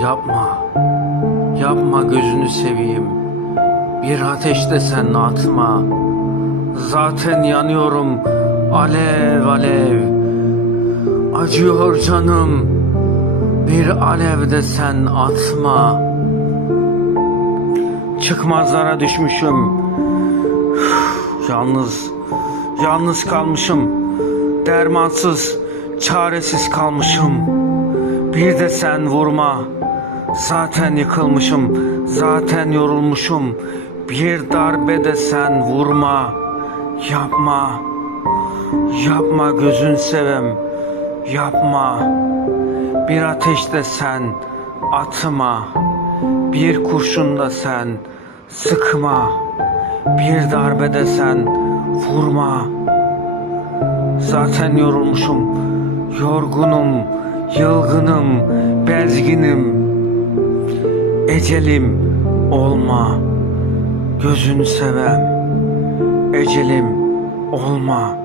Yapma, yapma gözünü seveyim. Bir ateşte sen atma. Zaten yanıyorum alev alev. Acıyor canım, bir alevde sen atma. Çıkmazlara düşmüşüm. Yalnız kalmışım. Dermansız, çaresiz kalmışım. Bir de sen vurma. Zaten yıkılmışım, zaten yorulmuşum. Bir darbede sen vurma. Yapma, yapma gözün sevem. Yapma. Bir ateşte sen atma. Bir kurşunda sen sıkma. Bir darbede sen vurma. Zaten yorulmuşum, yorgunum, yılgınım, bezginim. Ecelim olma, gözünü sevem. Ecelim olma.